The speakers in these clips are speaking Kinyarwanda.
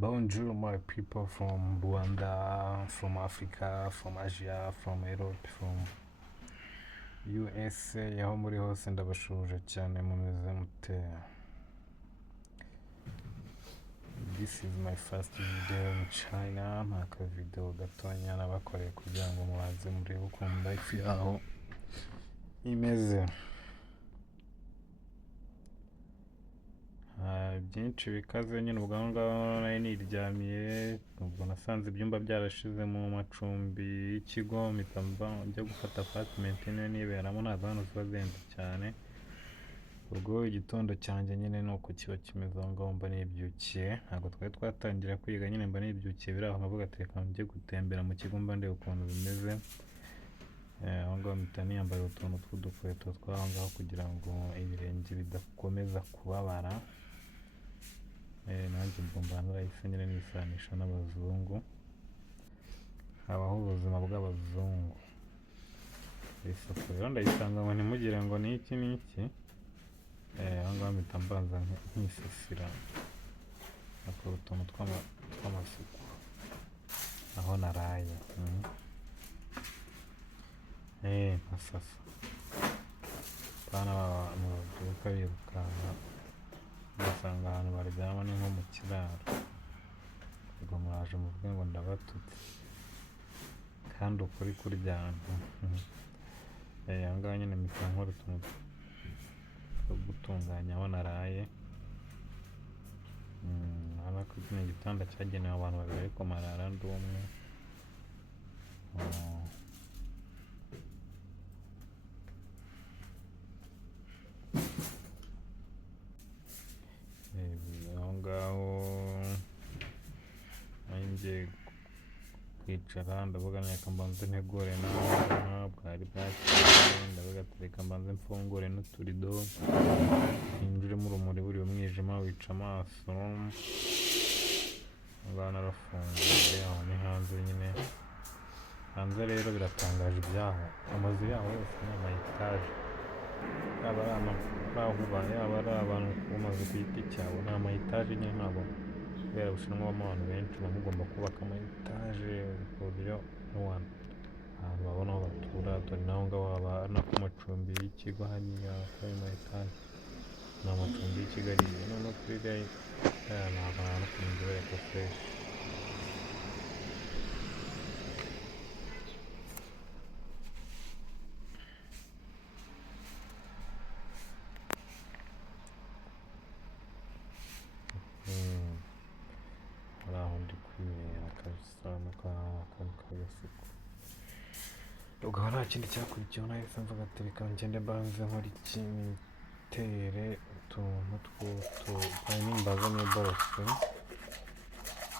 Bonjour, my people from Rwanda, from Africa, from Asia, from Europe, from USA, aho muri hose ndabashuje cyane mumeze mute. This is my first video in China, aka video gatonya nabakoreye kugira ngo mubanze murebe ukuntu life yaho imeze. Byinshi bikaze nyine ubwo aho ngaho nari niryamiye, ubwo nasanze ibyumba byarashize mu macumbi y'ikigo, mpita njya gufata apartment nini niberamo, ntabwo hano ziba zihenze cyane. Ubwo igitondo cyanjye nyine ni uko kiba kimeze aho ngaho, mba nibyukiye, ntabwo twari twatangira kwiga, nyine mba nibyukiye biri aho nkavuga ati reka njye gutembera mu kigo mba ndeba ukuntu bimeze. Aho ngaho mpita niyambara utuntu tw'udukweto tw'aho ngaho kugira ngo ibirenge bidakomeza kubabara. Nanjye mbumva narahise nyine nisanisha n'abazungu, habaho ubuzima bw'abazungu. Isoko rero ndayisanga ngo ntimugire ngo ni iki n'iki, aho ngaho mpita mbanza nkisasira, akora utuntu tw'amasuku aho naraye, nkasasa. Bana b'abantu babyuka birukanka ugasanga ahantu baryama ni nko mu kiraro, ubwo muraje muvuge ngo ndabatutse kandi ukuri kuryana. Aho ngaho nyine mpita nkora utuntu two gutunganya aho naraye. Urabona ko kino gitanda cyagenewe abantu babiri ariko marara ndi umwe. Aho ngaho nanjye kwicara ndavuga reka mbanze ntegure n'aho bwari bwakeye, ndavuga ati reka mbanze mfungure n'uturido hinjiremo urumuri, buri umwijima wica amaso. Aho ngaho narafunguye, aho ni hanze nyine. Hanze rero biratangaje ibyaho, amazu yaho yose ni ama etaje, yaba ari amahuba, yaba ari abantu bamaze ku giti cyabo, ni ama etaje nyine. Ntabwo kubera Ubushinwa habamo abantu benshi muba mugomba kubaka ama etaje ku buryo ahantu babona aho batura. Dore naho ngaho haba no ku macumbi y'ikigo hariya kuri ayo ma etaje, ni amacumbi y'ikigo ariya. Noneho kuri iriya ntabwo nta n'ukuntu inzu iba fresh. Hari aho ndi kwibera akasano k'akantu k'agasuku. Ubwo nta kindi cyakurikiyeho, nahise mvuga ati reka ngende mbanze nkora imitere utuntu nimbaza n'iborosi.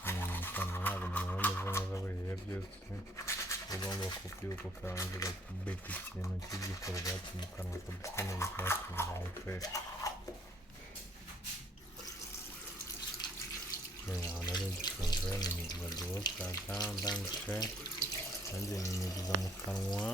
Ntabwo umuntu aba ameze neza buriya byose, ugomba kubyuka ukabanza ugakubita ikintu cy'igikorogati mu kanwa kabisa neza cyatuma fresh. Aho nari ngisoje ninigiza guhosaga, ndangije nanjye ninigiza mu kanwa.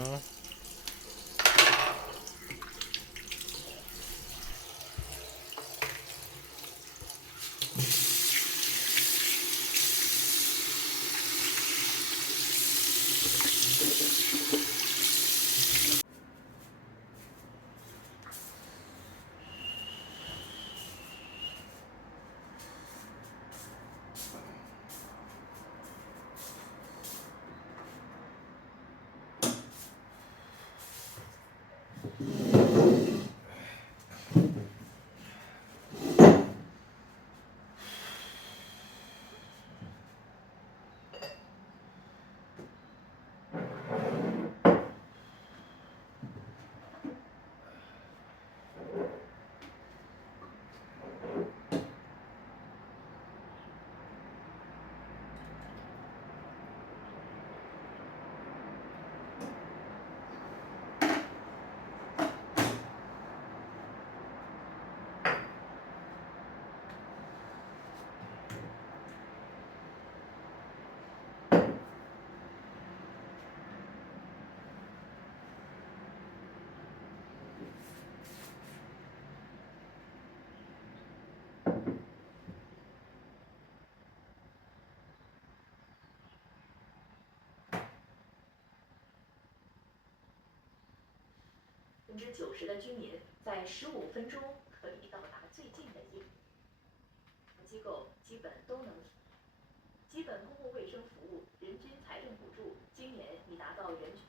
90%的居民在15分钟可以到达最近的医疗机构，基本都能。基本公共卫生服务人均财政补助今年已达到人均